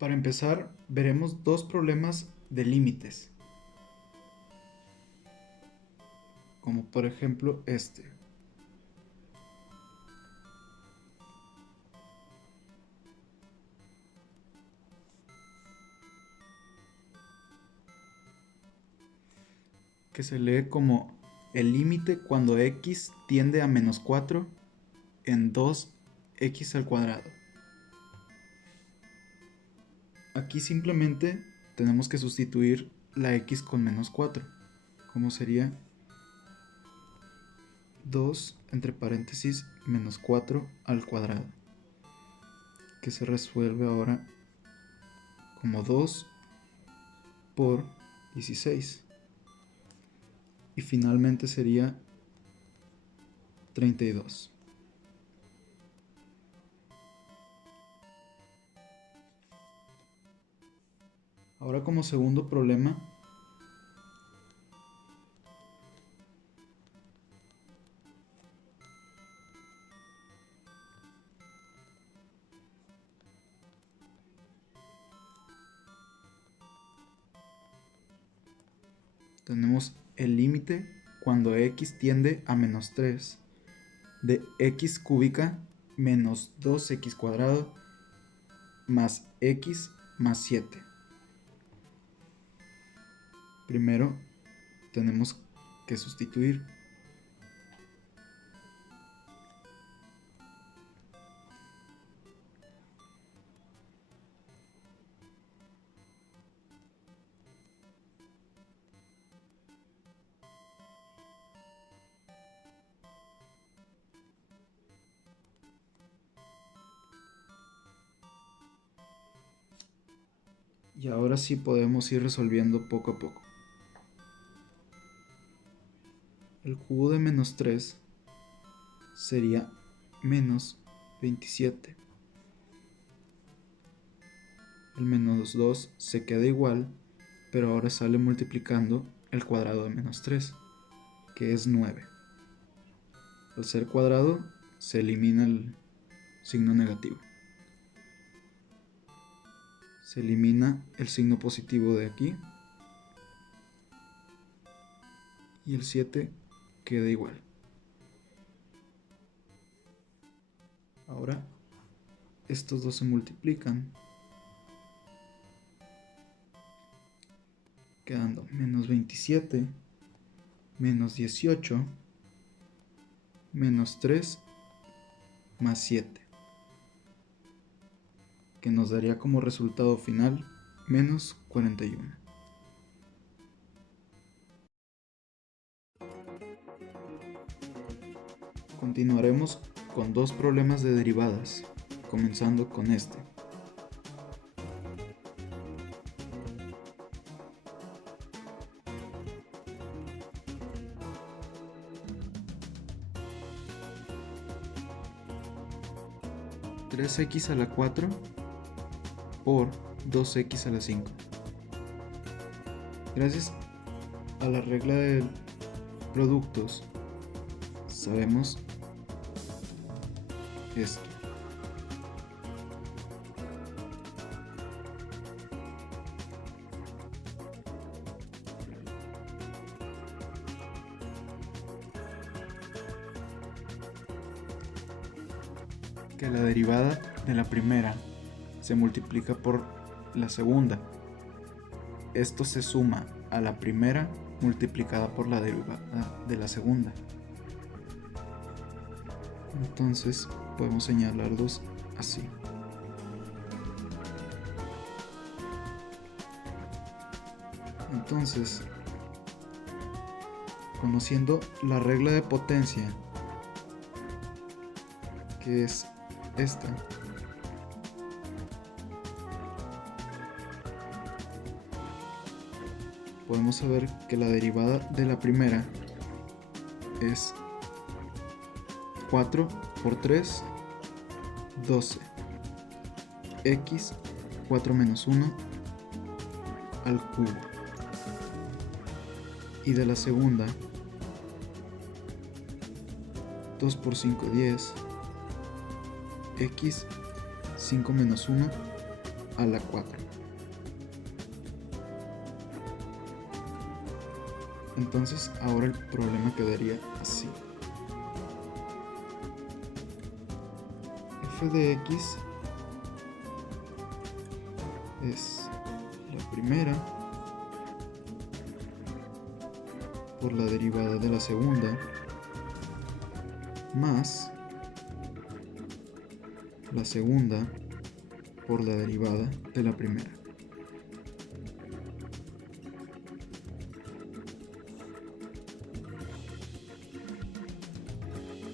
Para empezar, veremos dos problemas de límites, como por ejemplo este. Que se lee como el límite cuando x tiende a -4 en 2x al cuadrado. Aquí simplemente tenemos que sustituir la x con -4, como sería 2 entre paréntesis menos 4 al cuadrado, que se resuelve ahora como 2 por 16. Y finalmente sería 32. Ahora, como segundo problema, tenemos el límite cuando x tiende a -3 de x cúbica menos 2x cuadrado más x más 7. Primero tenemos que sustituir. Y ahora sí podemos ir resolviendo poco a poco. El cubo de -3 sería menos 27. El -2 se queda igual, pero ahora sale multiplicando el cuadrado de -3, que es 9. Al ser cuadrado, se elimina el signo negativo. Se elimina el signo positivo de aquí. Y el 7 queda igual. Ahora, estos dos se multiplican, quedando menos 27, menos 18, menos 3, más 7, que nos daría como resultado final menos 41. Continuaremos con dos problemas de derivadas, comenzando con este. (3x a la 4 por 2x a la 5). Gracias a la regla de productos, sabemos esto. Que la derivada de la primera se multiplica por la segunda. Esto se suma a la primera multiplicada por la derivada de la segunda. Entonces podemos señalarlos así. Entonces, conociendo la regla de potencia, que es esta, podemos saber que la derivada de la primera es 4 por 3, 12, x 4 menos 1 al cubo. Y de la segunda, 2 por 5, 10, x 5 menos 1 a la 4. Entonces ahora el problema quedaría así. F de x es la primera por la derivada de la segunda más la segunda por la derivada de la primera.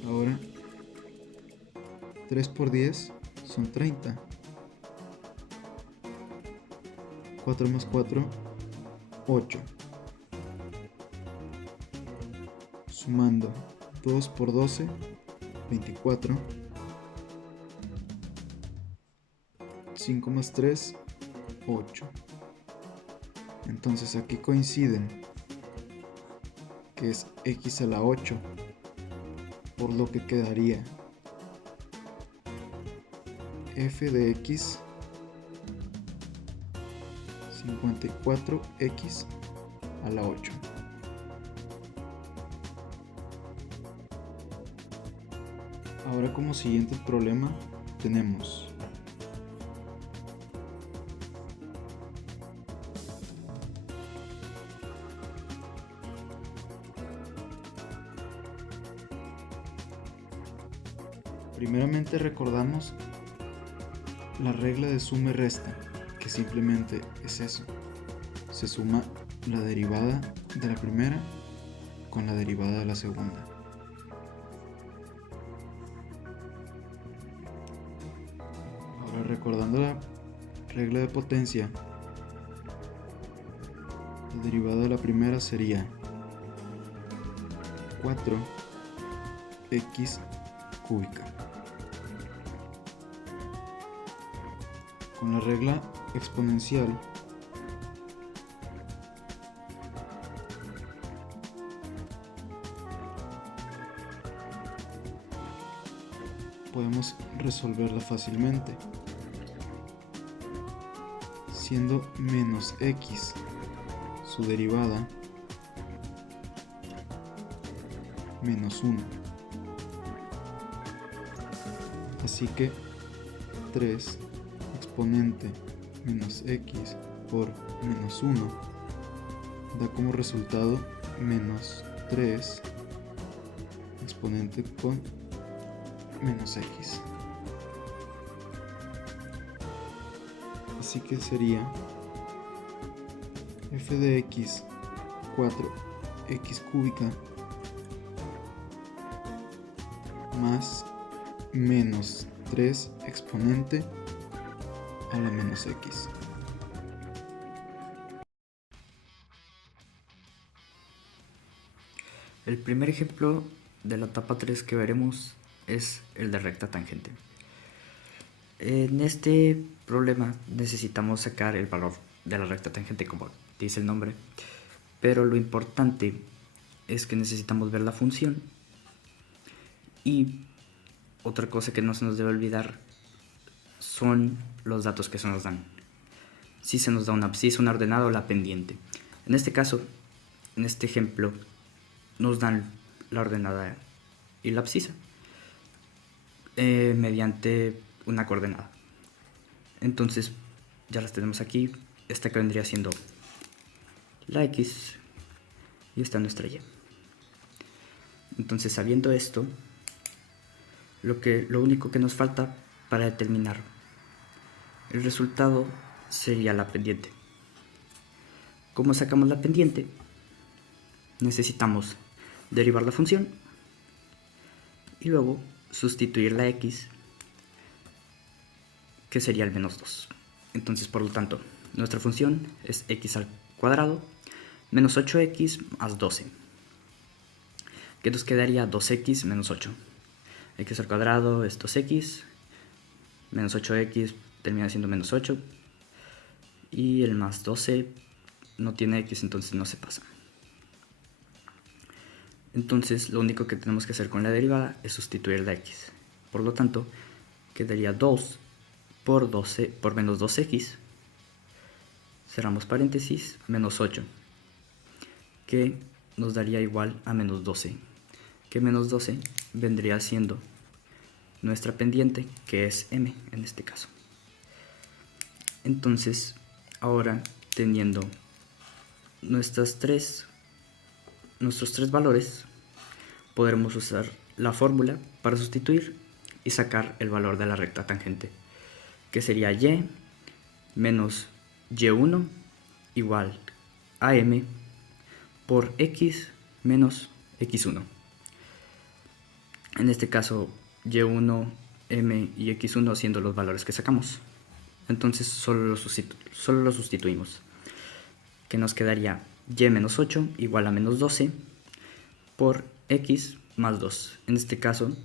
Ahora 3 por 10 son 30. 4 más 4, 8. Sumando 2 por 12, 24. 5 más 3, 8. Entonces aquí coinciden que es x a la 8, por lo que quedaría f de x 54x a la 8. Ahora como siguiente problema tenemos primeramente recordamos la regla de suma y resta, que simplemente es eso. Se suma la derivada de la primera con la derivada de la segunda. Ahora recordando la regla de potencia, la derivada de la primera sería 4x cúbica. Con la regla exponencial podemos resolverla fácilmente, siendo menos x su derivada menos 1. Así que 3 exponente menos x por menos 1 da como resultado menos 3 exponente con menos x. Así que sería f de x 4x cúbica más menos 3 exponente a la menos x. El primer ejemplo de la etapa 3 que veremos es el de recta tangente. En este problema necesitamos sacar el valor de la recta tangente, como dice el nombre, pero lo importante es que necesitamos ver la función, y otra cosa que no se nos debe olvidar son los datos que se nos dan. Si se nos da una abscisa, una ordenada o la pendiente. En este caso, en este ejemplo, nos dan la ordenada y la abscisa mediante una coordenada. Entonces ya las tenemos aquí. Esta que vendría siendo la x y esta nuestra y. Entonces, sabiendo esto, lo único que nos falta para determinar el resultado sería la pendiente. ¿Cómo sacamos la pendiente? Necesitamos derivar la función y luego sustituir la x, que sería el menos 2. Entonces, por lo tanto, nuestra función es x al cuadrado menos 8x más 12, que nos quedaría 2x menos 8. X al cuadrado es 2x, menos 8x termina siendo menos 8, y el más 12 no tiene x, entonces no se pasa. Entonces lo único que tenemos que hacer con la derivada es sustituir la x. Por lo tanto, quedaría 2 por 12 por menos 2x, cerramos paréntesis, menos 8, que nos daría igual a menos 12, que menos 12 vendría siendo nuestra pendiente, que es m en este caso. Entonces, ahora teniendo nuestros tres valores, podremos usar la fórmula para sustituir y sacar el valor de la recta tangente, que sería y menos y1 igual a m por x menos x1. En este caso, y1, m y x1 siendo los valores que sacamos. Entonces solo lo sustituimos, que nos quedaría y menos 8 igual a menos 12 por x más 2. En este caso,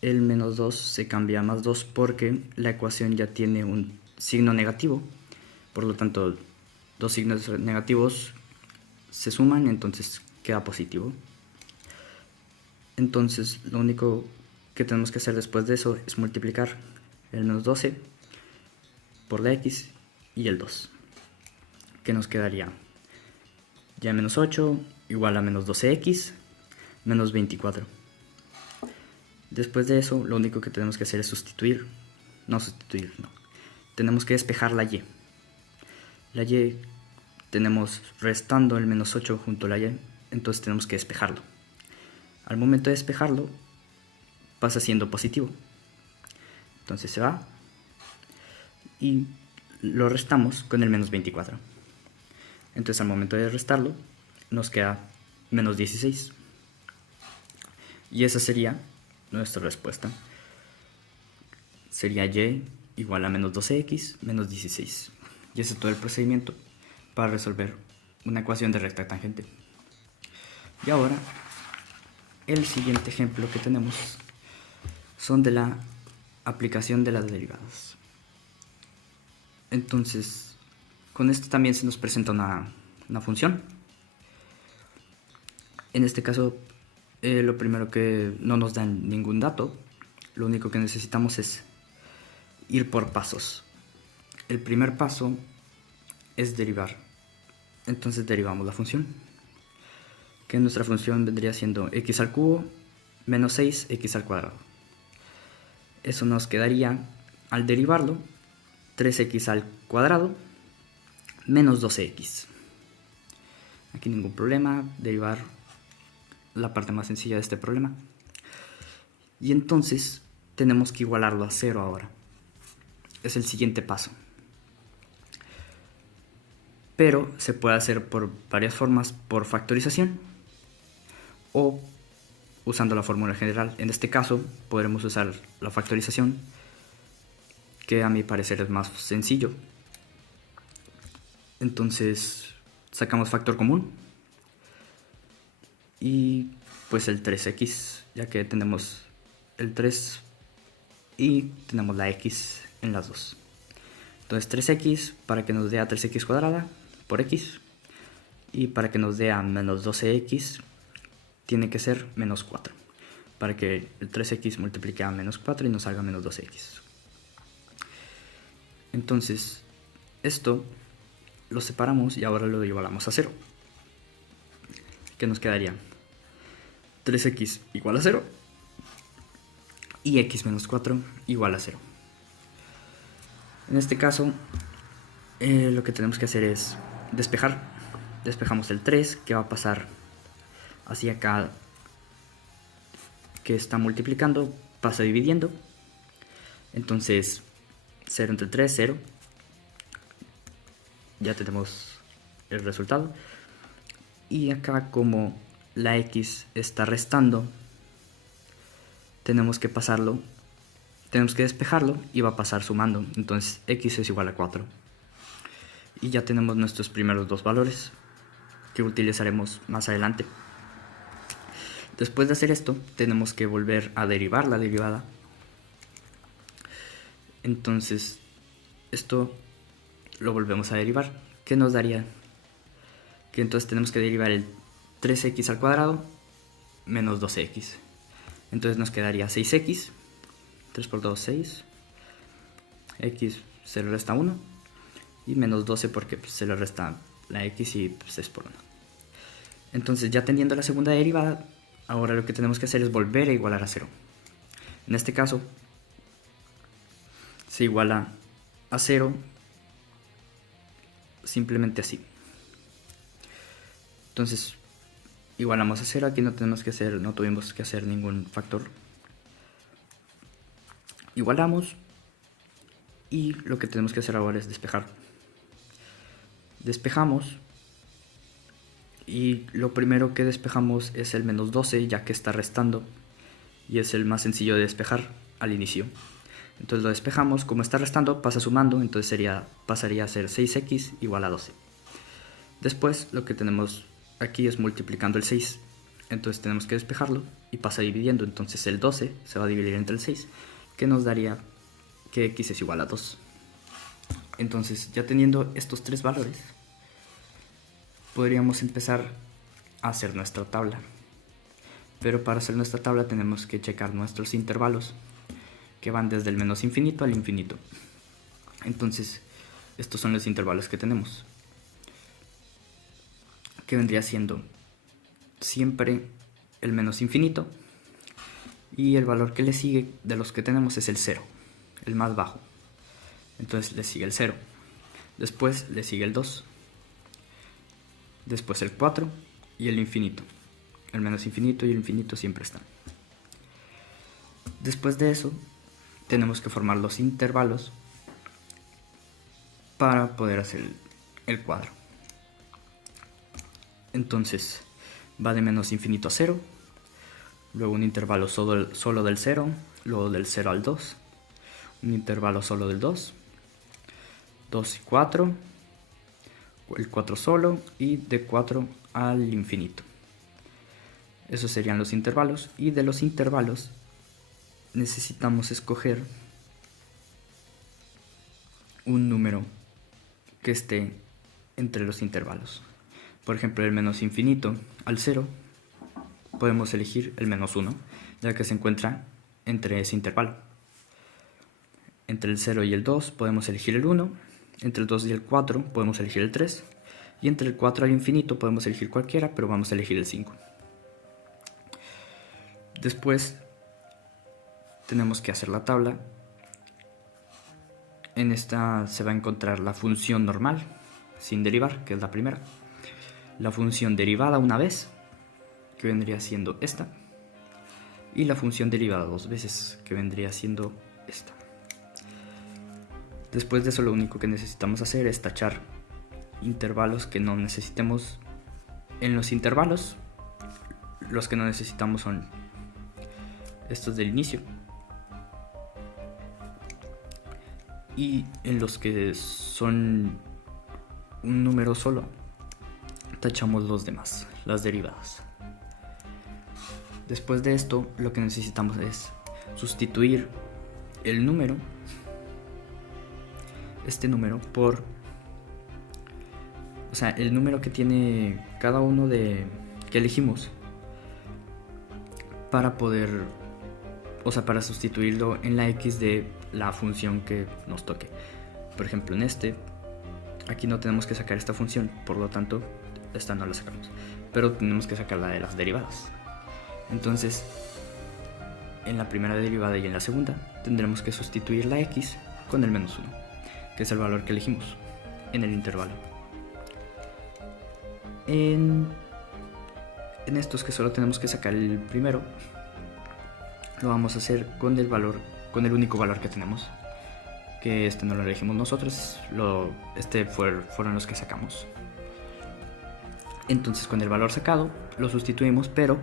el menos 2 se cambia a más 2 porque la ecuación ya tiene un signo negativo. Por lo tanto, dos signos negativos se suman, entonces queda positivo. Entonces, lo único que tenemos que hacer después de eso es multiplicar el menos 12 por la x y el 2, que nos quedaría y menos 8 igual a menos 12x menos 24. Después de eso, lo único que tenemos que hacer es tenemos que despejar la y. La y tenemos restando el menos 8 junto a la y, entonces tenemos que despejarlo. Al momento de despejarlo, pasa siendo positivo. Entonces se va y lo restamos con el menos 24. Entonces al momento de restarlo, nos queda menos 16. Y esa sería nuestra respuesta. Sería y igual a menos 12x menos 16. Y ese es todo el procedimiento para resolver una ecuación de recta tangente. Y ahora, el siguiente ejemplo que tenemos son de la aplicación de las derivadas. Entonces, con esto también se nos presenta una función. En este caso, lo primero que no nos dan ningún dato, lo único que necesitamos es ir por pasos. El primer paso es derivar. Entonces derivamos la función, que nuestra función vendría siendo x al cubo menos 6x al cuadrado. Eso nos quedaría, al derivarlo, 3x al cuadrado menos 12x. Aquí ningún problema, derivar la parte más sencilla de este problema. Y entonces tenemos que igualarlo a 0 ahora. Es el siguiente paso. Pero se puede hacer por varias formas, por factorización o usando la fórmula general. En este caso podremos usar la factorización, que a mi parecer es más sencillo. Entonces sacamos factor común y pues el 3x, ya que tenemos el 3 y tenemos la x en las dos. Entonces 3x para que nos dé a 3x cuadrada por x, y para que nos dé a menos 12x tiene que ser menos 4, para que el 3x multiplique a menos 4 y nos salga menos 12x. Entonces esto lo separamos y ahora lo igualamos a 0, que nos quedaría 3x igual a 0 y x menos 4 igual a 0. En este caso, lo que tenemos que hacer es despejar. Despejamos el 3, que va a pasar hacia acá, que está multiplicando, pasa dividiendo. Entonces 0 entre 3, 0. Ya tenemos el resultado. Y acá, como la x está restando, tenemos que despejarlo y va a pasar sumando. Entonces x es igual a 4. Y ya tenemos nuestros primeros dos valores que utilizaremos más adelante. Después de hacer esto, tenemos que volver a derivar la derivada. Entonces esto lo volvemos a derivar, que nos daría que entonces tenemos que derivar el 3x al cuadrado menos 12x. Entonces nos quedaría 6x, 3 por 2, 6, x se le resta 1 y menos 12 porque pues, se le resta la x y pues, es por 1. Entonces ya teniendo la segunda derivada, ahora lo que tenemos que hacer es volver a igualar a 0. En este caso se iguala a 0 simplemente así. Entonces igualamos a 0, aquí no tuvimos que hacer ningún factor. Igualamos y lo que tenemos que hacer ahora es despejar. Despejamos y lo primero que despejamos es el menos 12, ya que está restando y es el más sencillo de despejar al inicio. Entonces lo despejamos, como está restando pasa sumando, entonces pasaría a ser 6x igual a 12. Después lo que tenemos aquí es multiplicando el 6, entonces tenemos que despejarlo y pasa dividiendo, entonces el 12 se va a dividir entre el 6, que nos daría que x es igual a 2. Entonces ya teniendo estos tres valores, podríamos empezar a hacer nuestra tabla. Pero para hacer nuestra tabla tenemos que checar nuestros intervalos, que van desde el menos infinito al infinito. Entonces estos son los intervalos que tenemos, que vendría siendo siempre el menos infinito, y el valor que le sigue de los que tenemos es el 0, el más bajo. Entonces le sigue el 0, después le sigue el 2, después el 4 y el infinito. El menos infinito y el infinito siempre están. Después de eso tenemos que formar los intervalos para poder hacer el cuadro. Entonces va de menos infinito a 0, luego un intervalo solo del 0, luego del 0 al 2, un intervalo solo del 2, 2 y 4, el 4 solo y de 4 al infinito. Esos serían los intervalos, y de los intervalos necesitamos escoger un número que esté entre los intervalos. Por ejemplo, el menos infinito al 0 podemos elegir el menos 1, ya que se encuentra entre ese intervalo. Entre el 0 y el 2 podemos elegir el 1, entre el 2 y el 4 podemos elegir el 3, y entre el 4 al infinito podemos elegir cualquiera, pero vamos a elegir el 5. Después tenemos que hacer la tabla. En esta se va a encontrar la función normal sin derivar, que es la primera, la función derivada una vez, que vendría siendo esta, y la función derivada dos veces, que vendría siendo esta. Después de eso lo único que necesitamos hacer es tachar intervalos que no necesitemos. En los intervalos los que no necesitamos son estos del inicio, y en los que son un número solo tachamos los demás, las derivadas. Después de esto lo que necesitamos es sustituir el número, este número, por, o sea, el número que tiene cada uno de que elegimos, para poder, o sea, para sustituirlo en la x de la función que nos toque. Por ejemplo, en este, aquí no tenemos que sacar esta función, por lo tanto esta no la sacamos, pero tenemos que sacar la de las derivadas. Entonces en la primera derivada y en la segunda tendremos que sustituir la x con el menos 1, que es el valor que elegimos en el intervalo. En estos que solo tenemos que sacar el primero, lo vamos a hacer con el único valor que tenemos, que este no lo elegimos nosotros, fueron los que sacamos. Entonces con el valor sacado lo sustituimos, pero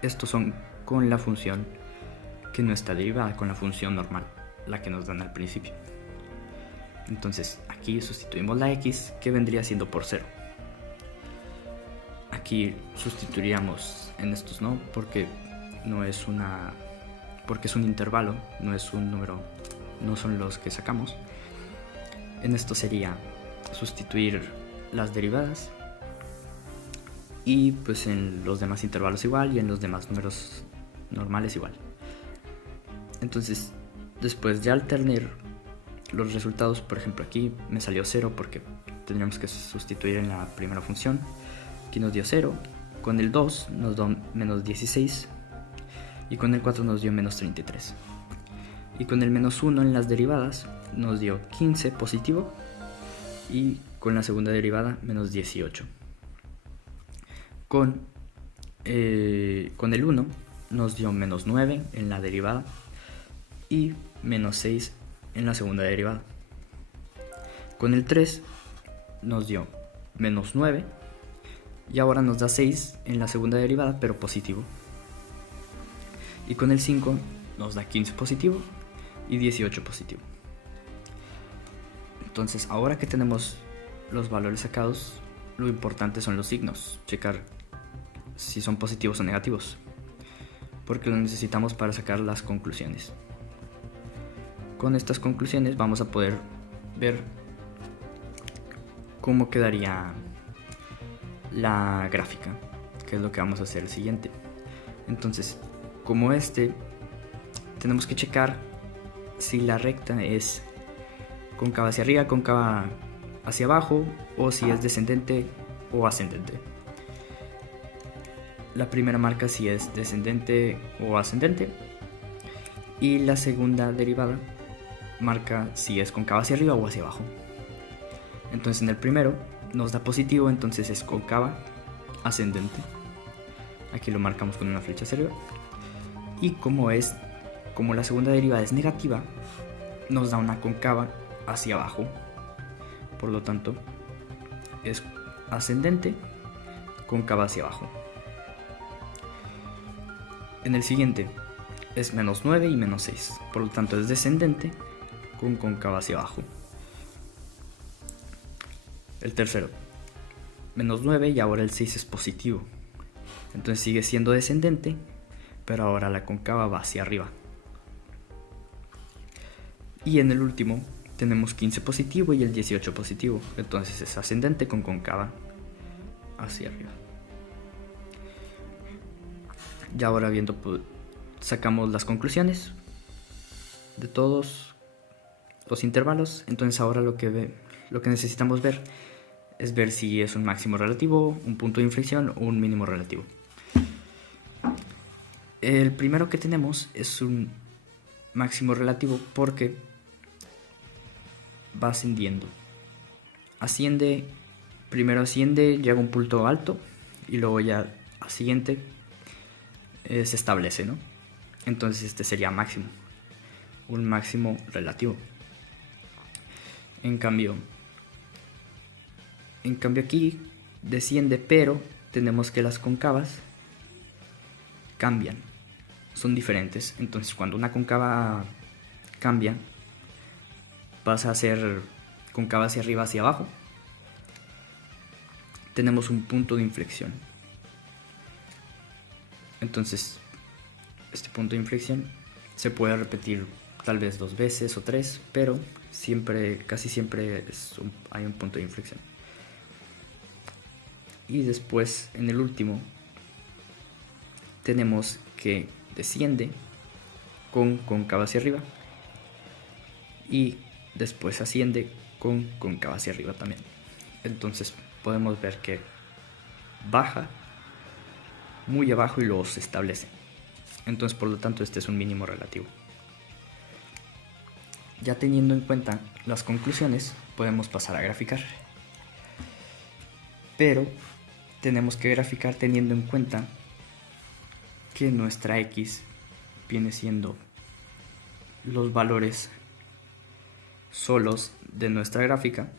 estos son con la función que no está derivada, con la función normal, la que nos dan al principio. Entonces aquí sustituimos la x, que vendría siendo por 0. Aquí sustituiríamos en estos no, porque es un intervalo, no es un número, no son los que sacamos. En esto sería sustituir las derivadas, y pues en los demás intervalos igual, y en los demás números normales igual. Entonces después de al tener los resultados. Por ejemplo, aquí me salió 0 porque tendríamos que sustituir en la primera función. Aquí nos dio 0, con el 2 nos dio menos 16 y con el 4 nos dio menos 33. Y con el menos 1 en las derivadas nos dio 15 positivo y con la segunda derivada menos 18. Con el 1 nos dio menos 9 en la derivada y menos 6 en la segunda derivada. Con el 3 nos dio menos 9 y ahora nos da 6 en la segunda derivada, pero positivo. Y con el 5 nos da 15 positivo y 18 positivo. Entonces, ahora que tenemos los valores sacados, lo importante son los signos, checar si son positivos o negativos, porque lo necesitamos para sacar las conclusiones. Con estas conclusiones vamos a poder ver cómo quedaría la gráfica, que es lo que vamos a hacer el siguiente. Entonces, como tenemos que checar si la recta es cóncava hacia arriba, cóncava hacia abajo, o si es descendente o ascendente. La primera marca si es descendente o ascendente, y la segunda derivada marca si es cóncava hacia arriba o hacia abajo. Entonces en el primero nos da positivo, entonces es cóncava ascendente. Aquí lo marcamos con una flecha hacia arriba. Y como la segunda derivada es negativa, nos da una cóncava hacia abajo. Por lo tanto, es ascendente, cóncava hacia abajo. En el siguiente es menos 9 y menos 6. Por lo tanto, es descendente con cóncava hacia abajo. El tercero, menos 9 y ahora el 6 es positivo. Entonces sigue siendo descendente, pero ahora la cóncava va hacia arriba. Y en el último tenemos 15 positivo y el 18 positivo. Entonces es ascendente con cóncava hacia arriba. Ya ahora sacamos las conclusiones de todos los intervalos. Entonces ahora lo que necesitamos ver es ver si es un máximo relativo, un punto de inflexión o un mínimo relativo. El primero que tenemos es un máximo relativo porque va ascendiendo. Primero asciende, llega a un punto alto y luego ya al siguiente se establece, ¿no? Entonces este sería máximo, un máximo relativo. En cambio aquí desciende, pero tenemos que las cóncavas cambian, son diferentes. Entonces cuando una cóncava cambia, pasa a ser cóncava hacia arriba, hacia abajo, tenemos un punto de inflexión. Entonces este punto de inflexión se puede repetir tal vez 2 veces o 3, pero casi siempre hay un punto de inflexión. Y después en el último tenemos que desciende con cóncava hacia arriba y después asciende con cóncava hacia arriba también. Entonces podemos ver que baja muy abajo y luego se establece. Entonces por lo tanto este es un mínimo relativo. Ya teniendo en cuenta las conclusiones, podemos pasar a graficar. Pero tenemos que graficar teniendo en cuenta que nuestra X viene siendo los valores solos de nuestra gráfica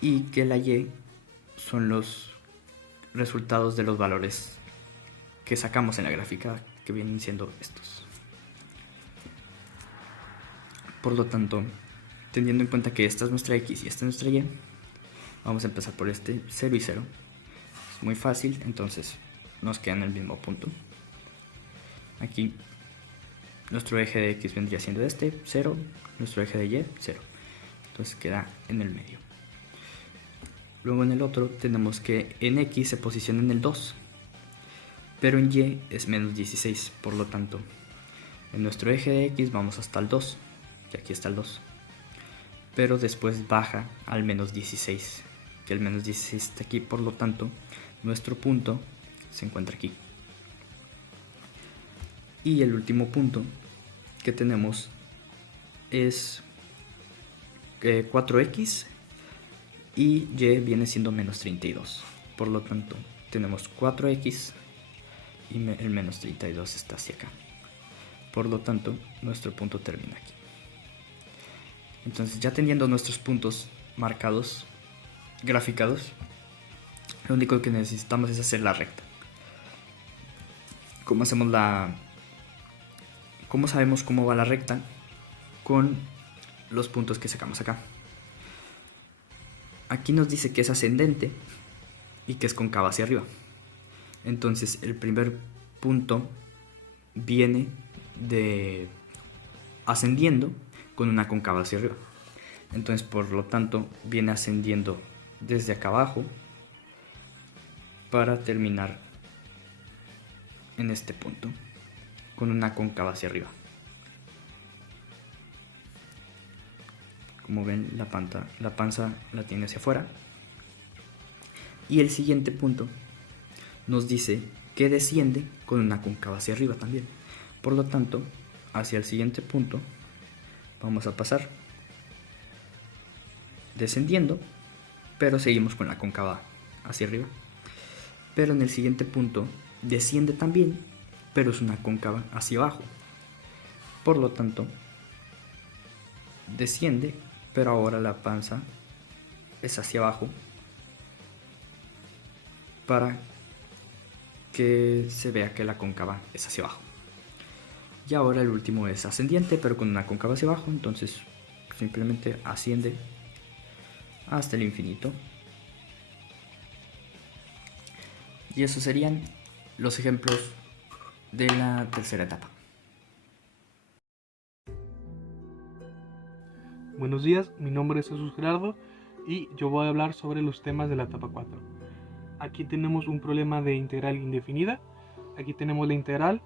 y que la Y son los resultados de los valores que sacamos en la gráfica, que vienen siendo estos. Por lo tanto, teniendo en cuenta que esta es nuestra X y esta es nuestra Y, vamos a empezar por 0 y 0. Es muy fácil, entonces nos queda en el mismo punto. Aquí nuestro eje de X vendría siendo 0, nuestro eje de Y, 0. Entonces queda en el medio. Luego en el otro tenemos que en X se posiciona en el 2, pero en Y es menos 16, por lo tanto En nuestro eje de X vamos hasta el 2, que aquí está el 2. Pero después baja al menos 16, que el menos 16 está aquí, por lo tanto nuestro punto se encuentra aquí. Y el último punto que tenemos es 4x y y viene siendo menos 32. Por lo tanto tenemos 4x y el menos 32 está hacia acá. Por lo tanto nuestro punto termina aquí. Entonces, ya teniendo nuestros puntos marcados, graficados, lo único que necesitamos es hacer la recta. ¿Cómo sabemos cómo va la recta? Con los puntos que sacamos acá. Aquí nos dice que es ascendente y que es cóncava hacia arriba. Entonces, el primer punto viene ascendiendo con una cóncava hacia arriba. Entonces, por lo tanto, viene ascendiendo desde acá abajo para terminar en este punto con una cóncava hacia arriba. Como ven, la panza la tiene hacia afuera. Y el siguiente punto nos dice que desciende con una cóncava hacia arriba también. Por lo tanto, hacia el siguiente punto vamos a pasar descendiendo, pero seguimos con la cóncava hacia arriba. Pero en el siguiente punto desciende también, pero es una cóncava hacia abajo. Por lo tanto, desciende, pero ahora la panza es hacia abajo para que se vea que la cóncava es hacia abajo. Y ahora el último es ascendiente, pero con una cóncava hacia abajo. Entonces simplemente asciende hasta el infinito. Y esos serían los ejemplos de la tercera etapa. Buenos días, mi nombre es Jesús Gerardo y yo voy a hablar sobre los temas de la etapa 4. Aquí tenemos un problema de integral indefinida. Aquí tenemos la integral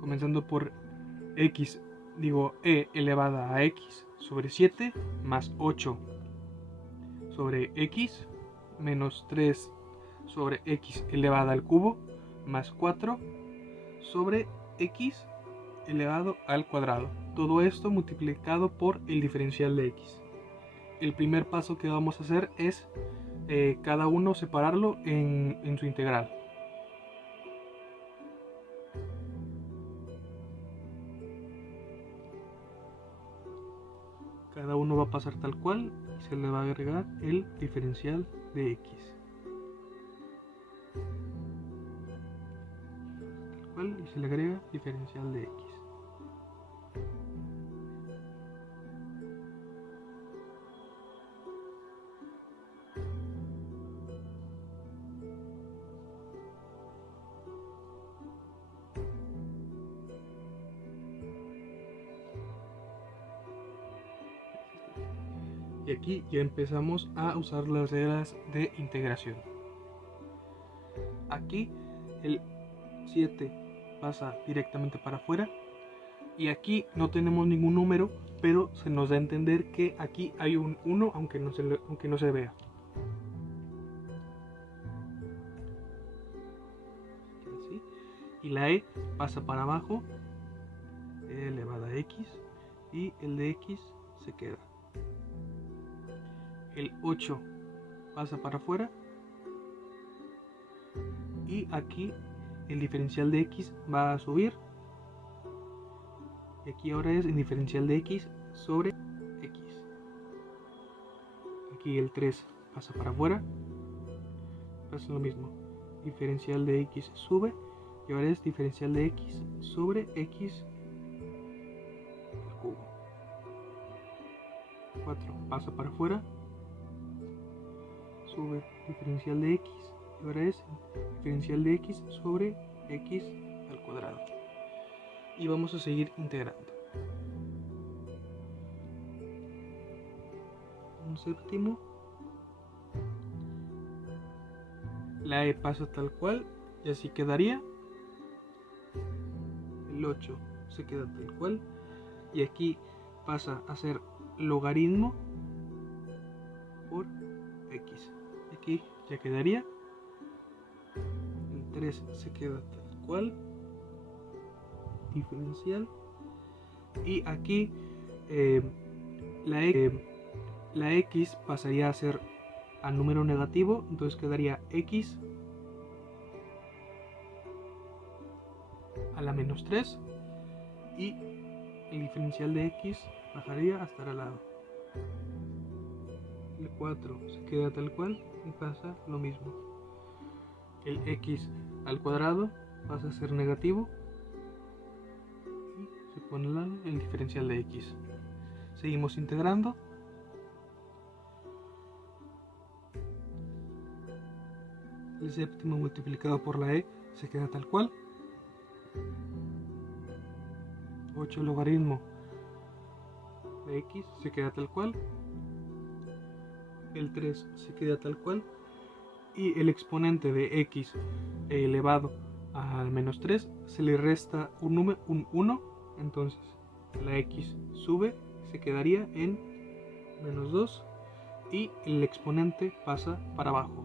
comenzando por e elevada a x sobre 7 más 8 sobre x menos 3 sobre x elevada al cubo más 4 sobre x elevado al cuadrado. Todo esto multiplicado por el diferencial de x. El primer paso que vamos a hacer es cada uno separarlo en su integral. Cada uno va a pasar tal cual y se le va a agregar el diferencial de x. Tal cual y se le agrega diferencial de x. Y aquí ya empezamos a usar las reglas de integración. Aquí el 7 pasa directamente para afuera y aquí no tenemos ningún número, pero se nos da a entender que aquí hay un 1 aunque no se vea. Así. Y la e pasa para abajo, e elevada a x, y el de x se queda. El 8 pasa para afuera y aquí el diferencial de x va a subir y aquí ahora es el diferencial de x sobre x. Aquí el 3 pasa para afuera, pasa lo mismo, diferencial de x sube y ahora es diferencial de x sobre x al cubo. 4 pasa para afuera, sube diferencial de x y ahora es diferencial de x sobre x al cuadrado. Y vamos a seguir integrando. Un séptimo. La e pasa tal cual y así quedaría. El 8 se queda tal cual. Y aquí pasa a ser logaritmo por x. Aquí ya quedaría. El 3 se queda tal cual. Diferencial. Y aquí la x pasaría a ser a número negativo. Entonces quedaría x a la menos 3. Y el diferencial de x bajaría a estar al lado. El 4 se queda tal cual y pasa lo mismo. El x al cuadrado pasa a ser negativo y se pone al lado el diferencial de x. Seguimos integrando. El séptimo multiplicado por la e se queda tal cual. 8 logaritmo de x se queda tal cual. El 3 se queda tal cual. Y el exponente de x elevado al menos 3 se le resta un 1. Entonces la x sube, se quedaría en menos 2. Y el exponente pasa para abajo.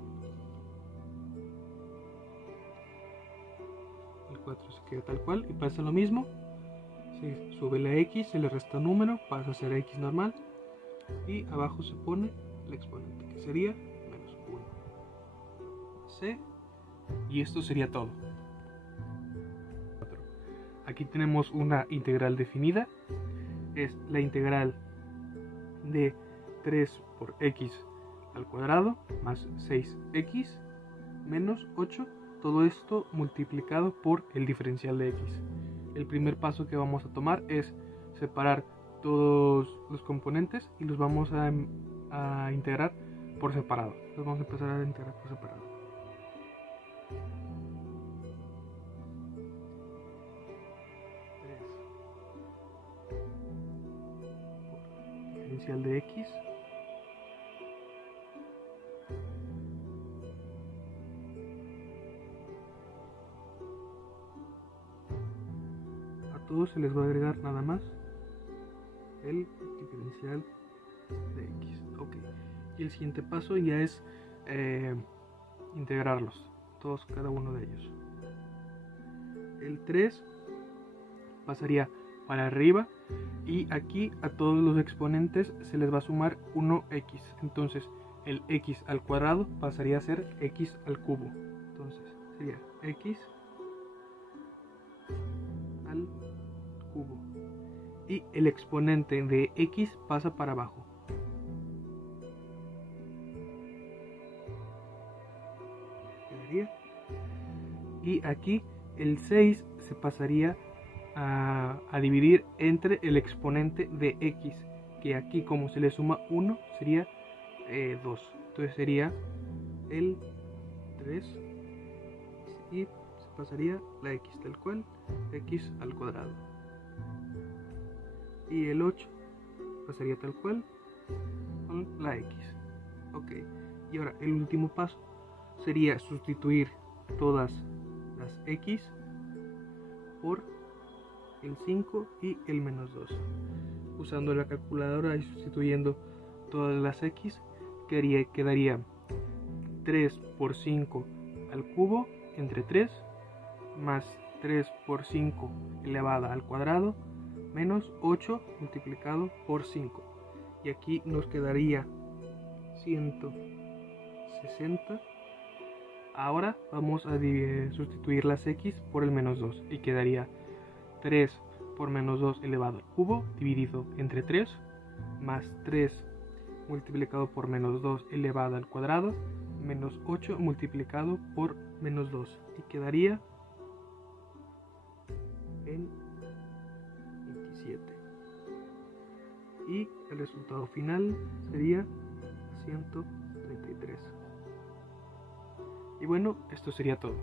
El 4 se queda tal cual y pasa lo mismo. Se sube la x, se le resta un número, pasa a ser x normal. Y abajo se pone el exponente, que sería menos 1. C. Y esto sería todo. Aquí tenemos una integral definida. Es la integral de 3 por x al cuadrado más 6x menos 8. Todo esto multiplicado por el diferencial de x. El primer paso que vamos a tomar es separar todos los componentes y los vamos a integrar por separado. Los vamos a empezar a integrar por separado. Diferencial de x a todos se les va a agregar nada más el diferencial de x. Ok, y el siguiente paso ya es integrarlos, todos, cada uno de ellos. El 3 pasaría para arriba y aquí a todos los exponentes se les va a sumar 1x. Entonces el x al cuadrado pasaría a ser x al cubo. Entonces sería x al cubo. Y el exponente de x pasa para abajo. Y aquí el 6 se pasaría a dividir entre el exponente de x, que aquí como se le suma 1 sería 2. Entonces sería el 3 y se pasaría la x tal cual, x al cuadrado. Y el 8 pasaría tal cual con la x. Ok, y ahora el último paso sería sustituir todas las x por el 5 y el menos 2. Usando la calculadora y sustituyendo todas las x, quedaría 3 por 5 al cubo entre 3 más 3 por 5 elevada al cuadrado menos 8 multiplicado por 5. Y aquí nos quedaría 160. Ahora vamos a sustituir las x por el menos 2 y quedaría 3 por menos 2 elevado al cubo dividido entre 3 más 3 multiplicado por menos 2 elevado al cuadrado menos 8 multiplicado por menos 2 y quedaría en 27. Y el resultado final sería 133. Y bueno, esto sería todo.